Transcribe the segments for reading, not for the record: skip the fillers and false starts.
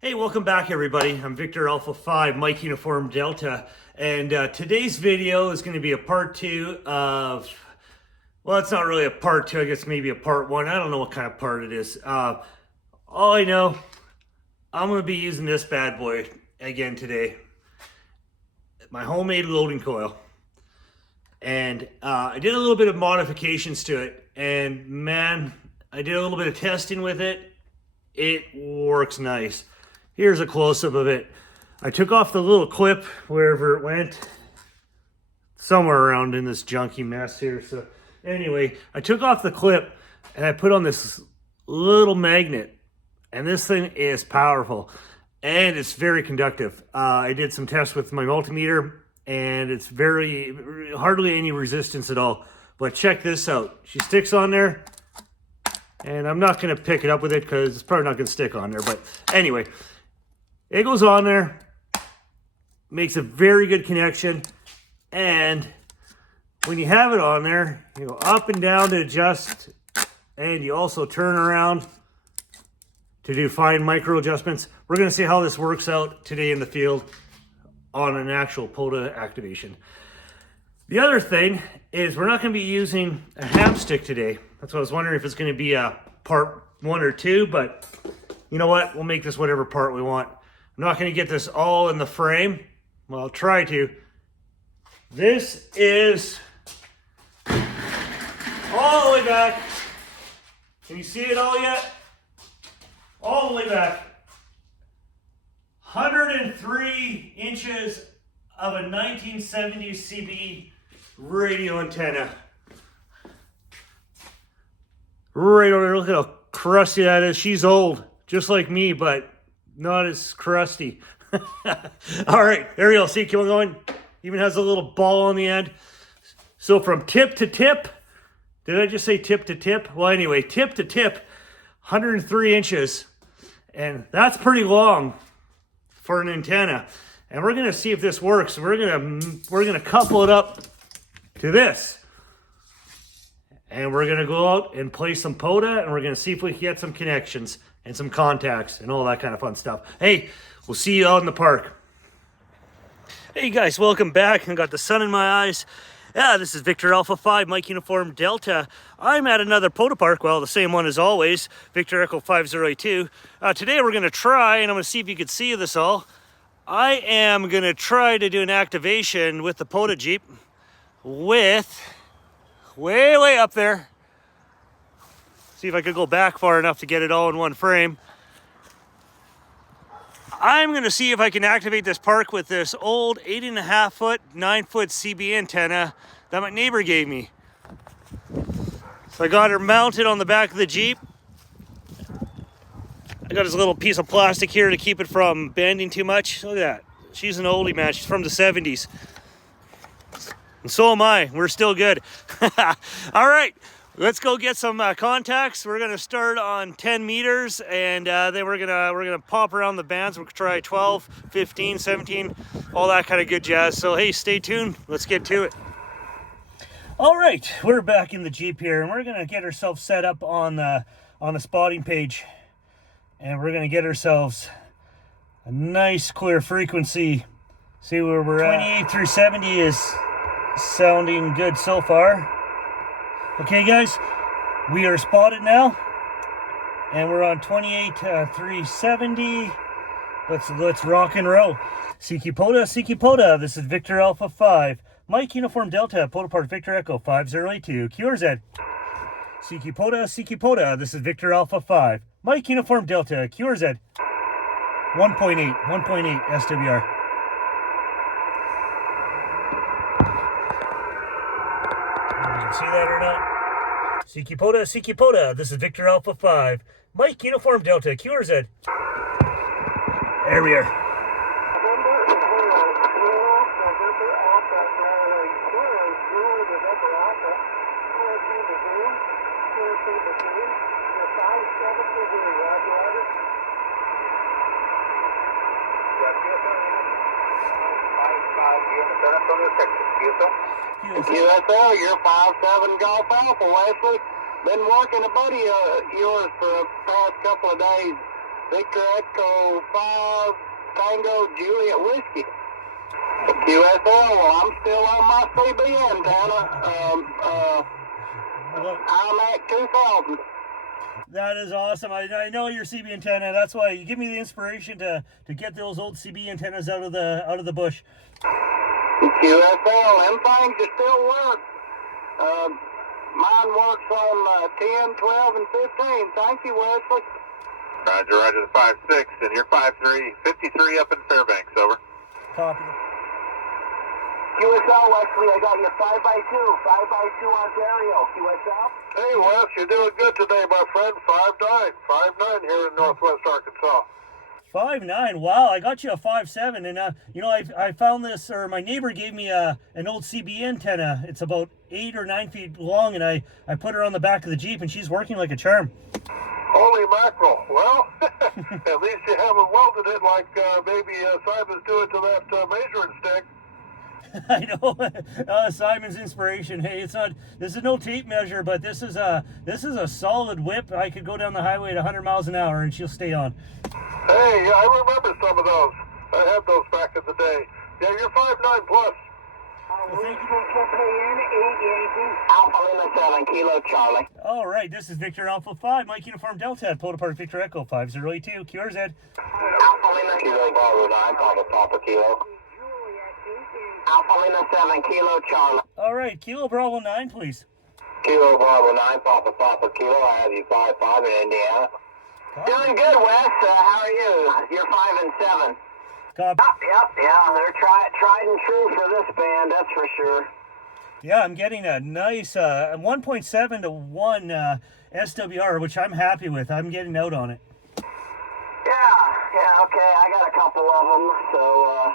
Hey, welcome back everybody. I'm Victor Alpha 5, Mike Uniform Delta, and today's video is going to be a part 2 of, well, it's not really a part 2, I guess maybe a part 1. I don't know what kind of part it is. All I know, I'm going to be using this bad boy again today. My homemade loading coil. And I did a little bit of modifications to it, and man, I did a little bit of testing with it. It works nice. Here's a close-up of it. I took off the little clip wherever it went. Somewhere around in this junky mess here. So anyway, I took off the clip and I put on this little magnet. And this thing is powerful. And it's very conductive. I did some tests with my multimeter and it's hardly any resistance at all. But check this out. She sticks on there. And I'm not going to pick it up with it because it's probably not going to stick on there. But anyway, it goes on there, makes a very good connection, and when you have it on there, you go up and down to adjust, and you also turn around to do fine micro adjustments. We're going to see how this works out today in the field on an actual POTA activation. The other thing is we're not going to be using a ham stick today. That's what I was wondering if it's going to be a part 1 or 2, but you know what? We'll make this whatever part we want. I'm not going to get this all in the frame. Well, I'll try to. This is all the way back. Can you see it all yet? All the way back. 103 inches of a 1970s CB radio antenna. Right over there. Look at how crusty that is. She's old, just like me, but not as crusty. All right, there you go. See, keep on going. Even has a little ball on the end. So from tip to tip, did I just say tip to tip? Well, anyway, tip to tip, 103 inches. And that's pretty long for an antenna. And we're gonna see if this works. We're gonna couple it up to this. And we're gonna go out and play some POTA, and we're gonna see if we can get some connections and some contacts and all that kind of fun stuff. Hey, we'll see you out in the park. Hey guys, welcome back. I got the sun in my eyes. Yeah, this is Victor Alpha 5, Mike Uniform Delta. I'm at another POTA park, well, the same one as always, Victor Echo 5082. Today we're gonna try, and I'm gonna see if you can see this all. I am gonna try to do an activation with the POTA Jeep with way up there. See if I could go back far enough to get it all in one frame. I'm gonna see if I can activate this park with this old 8.5 foot, 9 foot CB antenna that my neighbor gave me. So I got her mounted on the back of the Jeep. I got this little piece of plastic here to keep it from bending too much. Look at that. She's an oldie, man. She's from the 70s. And so am I. We're still good. All right. Let's go get some contacts. We're gonna start on 10 meters, and then we're gonna pop around the bands. We'll try 12, 15, 17, all that kind of good jazz. So hey, stay tuned. Let's get to it. All right, we're back in the Jeep here, and we're gonna get ourselves set up on the spotting page, and we're gonna get ourselves a nice clear frequency. See where we're at. 28 through 70 is sounding good so far. Okay guys, we are spotted now, and we're on 28 370. Let's rock and roll. Siki POTA, this is Victor Alpha 5, Mike Uniform Delta, POTA Park Victor Echo 5082, QRZ. Siki POTA, this is Victor Alpha 5, Mike Uniform Delta, QRZ. 1.8 SWR. See that or not? Siki POTA, this is Victor Alpha 5, Mike Uniform Delta, QRZ. There we are. QSL, you're 5-7 Golf Alpha, Wesley. Been working a buddy of yours for the past couple of days. Victor Echo 5 Tango Juliet Whiskey. QSL, well, I'm still on my CB antenna. IMAC 2000. That is awesome. I know your CB antenna. That's why you give me the inspiration to get those old CB antennas out of the bush. QSL, them things just still work. Mine works on 10, 12, and 15. Thank you, Wesley. Roger, roger, the 5-6, and you're 5-3, 53 up in Fairbanks, over. Copy. QSL, Wesley, I got your 5x2 Ontario. QSL? Hey, Wes, you're doing good today, my friend. 5'9", 5'9" here in Northwest Arkansas. 5'9". Wow, I got you a 5'7", and you know, I found this, or my neighbor gave me an old CB antenna. It's about 8 or 9 feet long, and I put her on the back of the Jeep, and she's working like a charm. Holy mackerel. Well, at least you haven't welded it like maybe Simon's doing to that measuring stick. I know, Simon's inspiration. Hey, this is no tape measure, but this is a solid whip. I could go down the highway at 100 miles an hour, and she'll stay on. Hey, I remember some of those. I had those back in the day. Yeah, you're 5'9" plus. Well, thank you. Alpha Lima 7 Kilo Charlie. All right, this is Victor Alpha 5, Mike Uniform Delta at Polo Park Victor Echo 5082 QRZ. Alpha Lima Kilo Bravo 9 Papa Kilo. Alpha Lima 7 Kilo Charlie. All right, Kilo Bravo 9, please. Kilo Bravo 9 Papa Kilo. I have you 5-5 in Indiana. Copy. Doing good, Wes. How are you? You're 5 and 7. Copy. Yep. They're tried and true for this band, that's for sure. Yeah, I'm getting a nice 1.7 to 1 SWR, which I'm happy with. I'm getting out on it. Yeah, okay. I got a couple of them, so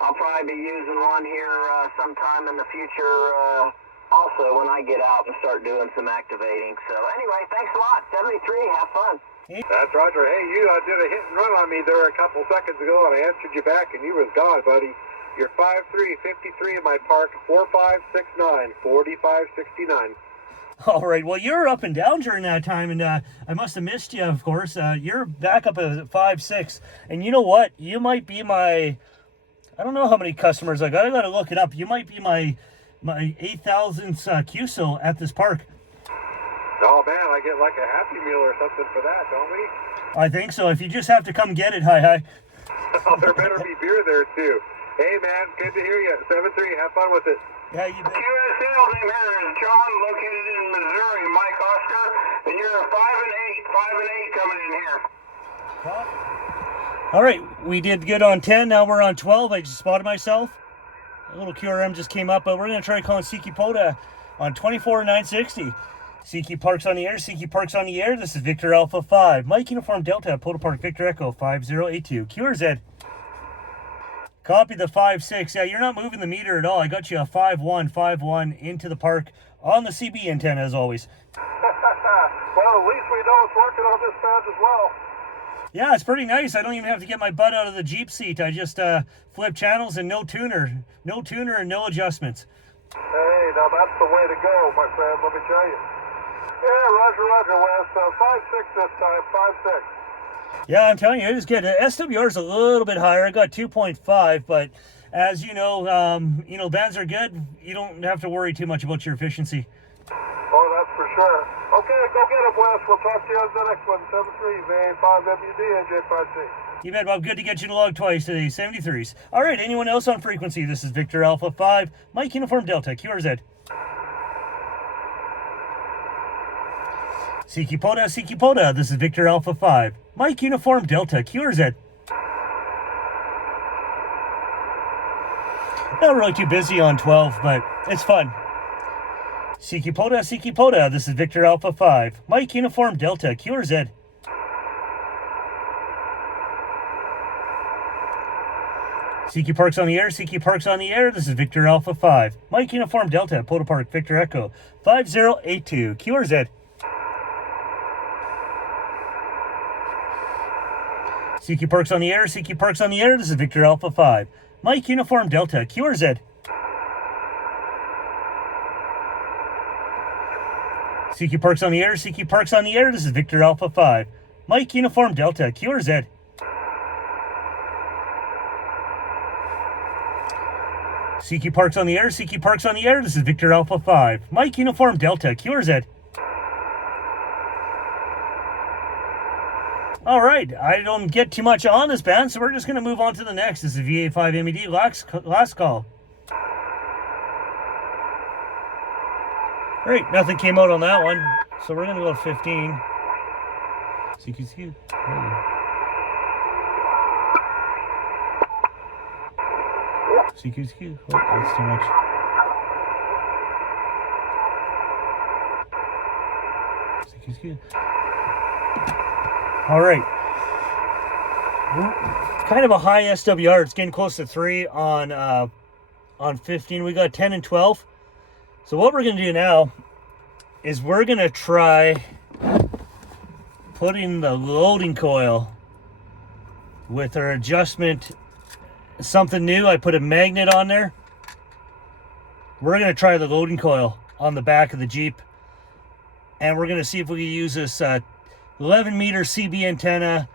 I'll probably be using one here sometime in the future also when I get out and start doing some activating. So anyway, thanks a lot. 73, have fun. That's Roger. Hey, you did a hit and run on me there a couple seconds ago, and I answered you back, and you was gone, buddy. You're 5'3", 53 in my park, 4'5", 6'9", 45, 69. All right, well, you're up and down during that time, and I must have missed you, of course. You're back up at 5'6", and you know what? You might be my, I don't know how many customers I got to look it up. You might be my 8,000th QSO at this park. Oh, man, I get like a Happy Meal or something for that, don't we? I think so. If you just have to come get it, hi. Oh, there better be beer there, too. Hey, man, good to hear you. 7-3, have fun with it. Yeah, you bet. QSL name here is John, located in Missouri. Mike Oscar, and you're 5 and 8 coming in here. All right, we did good on 10. Now we're on 12. I just spotted myself. A little QRM just came up, but we're going to try calling Siki Pota on 24-960. Siki Parks on the air. Siki Parks on the air. This is Victor Alpha 5. Mike Uniform Delta at Polo Park Victor Echo 5082. QRZ. Copy the 5-6. Yeah, you're not moving the meter at all. I got you a 5-1, 5-1 into the park on the CB antenna as always. Well, at least we know it's working on this band as well. Yeah, it's pretty nice. I don't even have to get my butt out of the Jeep seat. I just flip channels and no tuner and no adjustments. Hey, now that's the way to go, my friend, let me tell you. Yeah, Roger, Wes. 5-6 this time, 5-6. Yeah, I'm telling you, it is good. The SWR is a little bit higher. I got 2.5, but as you know, bands are good. You don't have to worry too much about your efficiency. Oh, that's for sure. Okay, go get it, Wes. We'll talk to you on the next one. 7-3, V5WD, NJ5C. You bet, Bob. Good to get you to log twice today. 73s. All right, anyone else on frequency? This is Victor Alpha 5, Mike Uniform Delta, QRZ. Siki Pota. This is Victor Alpha 5, Mike Uniform Delta, QRZ. Not really too busy on 12, but it's fun. Siki Pota. This is Victor Alpha 5, Mike Uniform Delta, QRZ. Siki Parks on the air. This is Victor Alpha 5, Mike Uniform Delta, Polo Park Victor Echo 5082, QRZ. Siki Parks on the air. This is Victor Alpha 5, Mike Uniform Delta, QRZ. Siki Parks on the air. This is Victor Alpha 5, Mike Uniform Delta, Q or Z? CQ Parks on the air, CQ Parks on the air. This is Victor Alpha 5. Mike Uniform Delta, Q or Z? All right, I don't get too much on this band, so we're just going to move on to the next. This is VA5 MED, last call. All right, nothing came out on that one, so we're going to go to 15. CQC. CQC. Oh, that's too much. CQC. All right. Kind of a high SWR. It's getting close to 3 on 15. We got 10 and 12. So what we're going to do now is we're going to try putting the loading coil with our adjustment. Something new. I put a magnet on there. We're going to try the loading coil on the back of the Jeep. And we're going to see if we can use this 11 meter CB antenna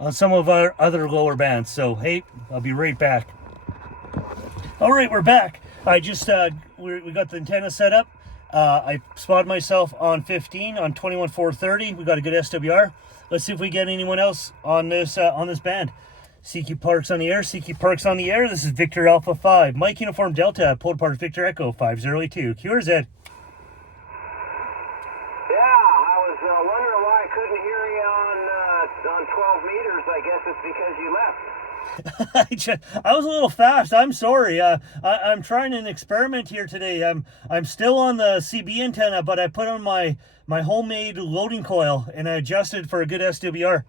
on some of our other lower bands. So, hey, I'll be right back. All right, we're back. I just, we got the antenna set up. I spotted myself on 15 on 21430. We got a good SWR. Let's see if we get anyone else on this band. CQ Parks on the air, CQ Parks on the air. This is Victor Alpha 5. Mike Uniform Delta, pulled apart Victor Echo 5082. Q or Z? Yeah, I was wondering why I couldn't hear you on 12 meters. I guess it's because you left. I was a little fast. I'm sorry. I'm trying an experiment here today. I'm still on the CB antenna, but I put on my homemade loading coil and I adjusted for a good SWR.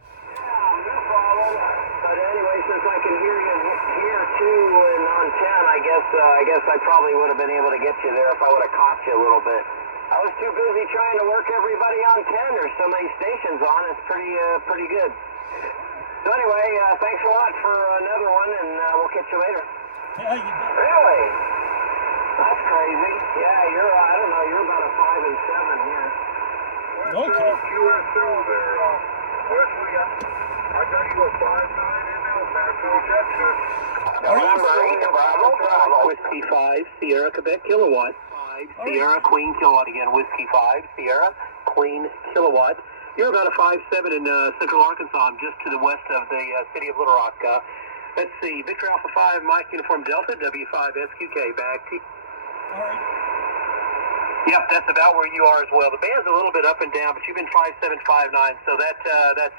I guess I probably would have been able to get you there if I would have caught you a little bit. I was too busy trying to work everybody on 10. There's so many stations on. It's pretty good. So anyway, thanks a lot for another one, and we'll catch you later. Yeah, you bet. Really? That's crazy. Yeah, I don't know, you're about a 5 and 7 here. Okay. QSL there, Wesley. I got you a 5-9 in there, Factory Rejection. Bravo. Whiskey 5, Sierra, Quebec, kilowatt. 5, Sierra, Queen, kilowatt again. Whiskey 5, Sierra, Queen, kilowatt. You're about a 5-7 in Central Arkansas. I'm just to the west of the city of Little Rock. Let's see, Victor Alpha 5, Mike Uniform Delta, W5SQK, back to you. All right. Yep, that's about where you are as well. The band's a little bit up and down, but you've been 5-7, 5-9, so that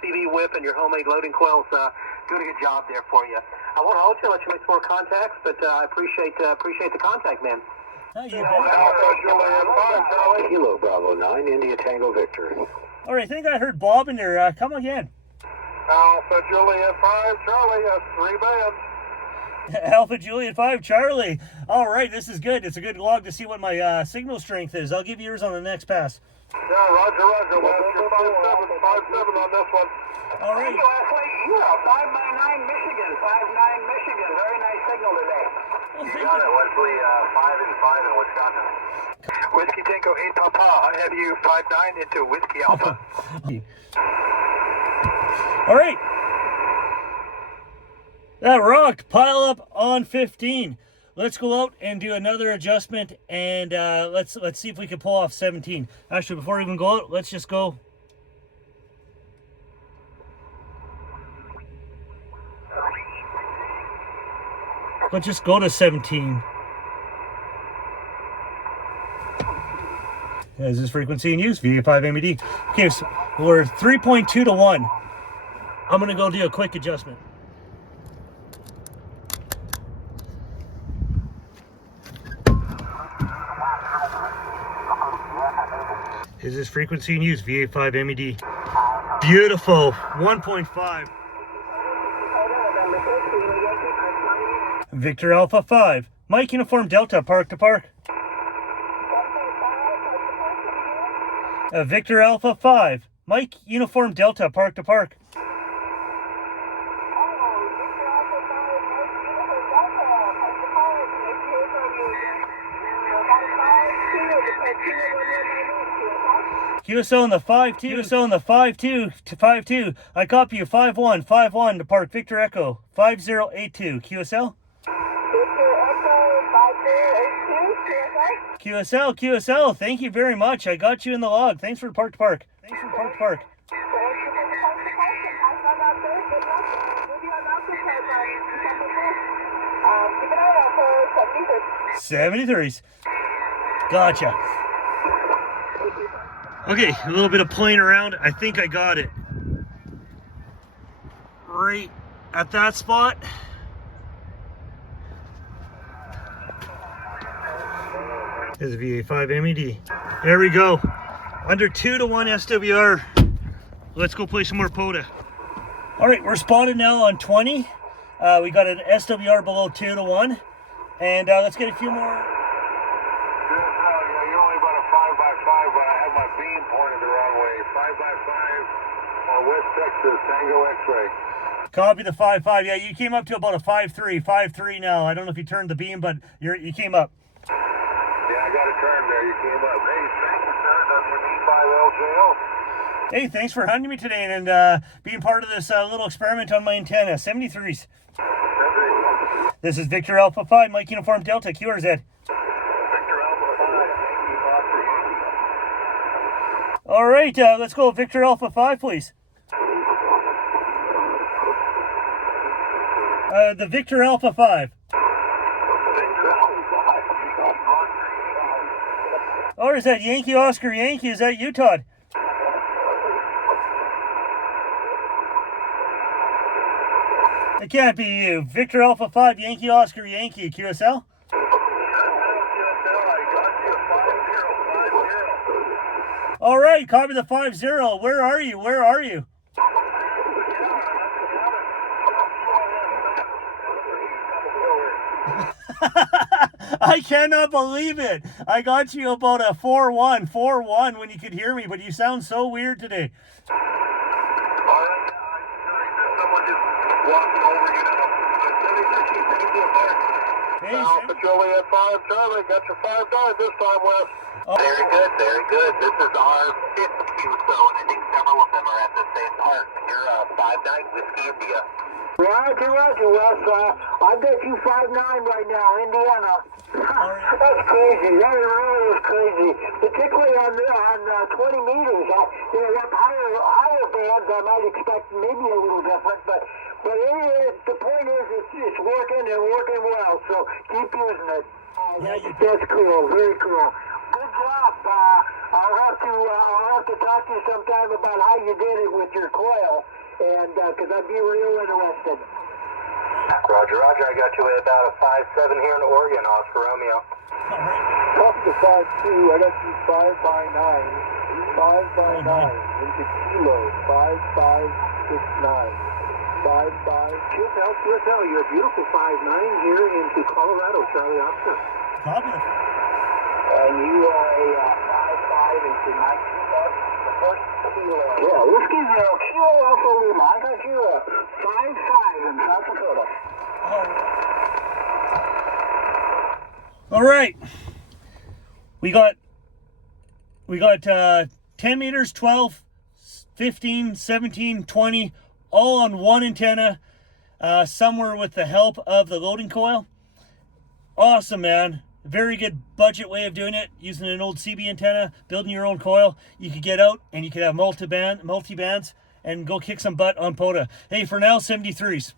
CV whip and your homemade loading coil's doing a good job there for you. I won't hold you, let you make some more contacts, but I appreciate the contact, man. You bet. Alpha Juliet 5, Charlie. Kilo Bravo 9, India Tango Victor. All right, I think I heard Bob in there. Come again. Alpha Juliet 5, Charlie. That's 3 bands. Alpha Juliet 5 Charlie. All right, this is good. It's a good log to see what my signal strength is. I'll give you yours on the next pass. Yeah, roger. Well, you're 5-7 on this one. All right. Thank you, Wesley. You're a 5x9 Michigan. 5-9 Michigan. Very nice signal today. Well, You thank got you. it, Wesley. 5 and 5 in Wisconsin. Whiskey Tango 8 Papa. I have you 5-9 into Whiskey Alpha. All right. That rocked. Pile up on 15. Let's go out and do another adjustment, and let's see if we can pull off 17. Actually, before we even go out, let's just go. Let's just go to 17. Is this frequency in use? VA5 MED. Okay, so we're 3.2 to 1. I'm gonna go do a quick adjustment. Is this frequency in use? VA5 MED. Beautiful. 1.5. Victor Alpha 5. Mike Uniform Delta, park to park. Victor Alpha 5. Mike Uniform Delta, park to park. QSL in the 5-2. QSL in the 5-2 to 5-2. I copy you 5-1. 5-1 to Park Victor Echo. 5082. QSL? Victor Echo 5082. QSL? QSL. Thank you very much. I got you in the log. Thanks for Park to Park. Thanks for Park to Park. Keep an eye out for 73s. Gotcha. Okay, a little bit of playing around. I think I got it. Right at that spot. There's a VA5 MED. There we go. Under 2-1 SWR. Let's go play some more POTA. All right, we're spotted now on 20. We got an SWR below 2-1. And let's get a few more. Yeah, you're only about a 5x5, but I have my beam pointed the wrong way. 5x5, West Texas, Tango X-ray. Copy the 5-5. Yeah, you came up to about a 5-3. 5-3 now. I don't know if you turned the beam, but you came up. Yeah, I got a turn there. You came up. Hey, thank you, sir. That's your D5LJO. Hey, thanks for hunting me today and being part of this little experiment on my antenna. 73s. This is Victor Alpha 5, Mike Uniform Delta, QRZ. Victor Alpha 5. All right, let's go Victor Alpha 5, please. The Victor Alpha 5. Or is that Yankee Oscar Yankee? Is that you, Todd? It can't be you. Victor Alpha 5, Yankee Oscar Yankee, QSL? All right, copy the 5-0. Where are you? Where are you? I cannot believe it. I got you about a 4-1 when you could hear me, but you sound so weird today. Hey, Alpha Juliet 5 Charlie, got your 5-9 this time, Wes. Oh. Very good, very good. This is our 5th QSO, and I think several of them are at the same park. You're 5-9 Whiskey India. Roger, Wes. I've got you 5-9 right now, Indiana. That's crazy. That really is crazy. Particularly on 20 meters. Up higher bands, I might expect maybe a little different, but anyway, the point is it's working and working well. So keep using it. That's cool. Very cool. Good job. I'll have to talk to you sometime about how you did it with your coil, and because I'd be real interested. Roger. I got you at about a 5-7 here in Oregon, Oscar Romeo. Up to 5-2, I got you 5x9. 5x9 into kilo. 5569. 5-5. QSL, you're a beautiful 5-9 here into Colorado, Charlie Oscar. Copy the... And you are a 5-5 into Mike the first kilo. Yeah, Whiskey Zero, Kilo Alpha Lima. I got you a 5-5 in South Dakota. All right. We got 10 meters, 12, 15, 17, 20, all on one antenna, somewhere with the help of the loading coil. Awesome, man. Very good budget way of doing it, using an old CB antenna, building your own coil. You could get out and you could have multi-bands and go kick some butt on POTA. Hey, for now, 73s.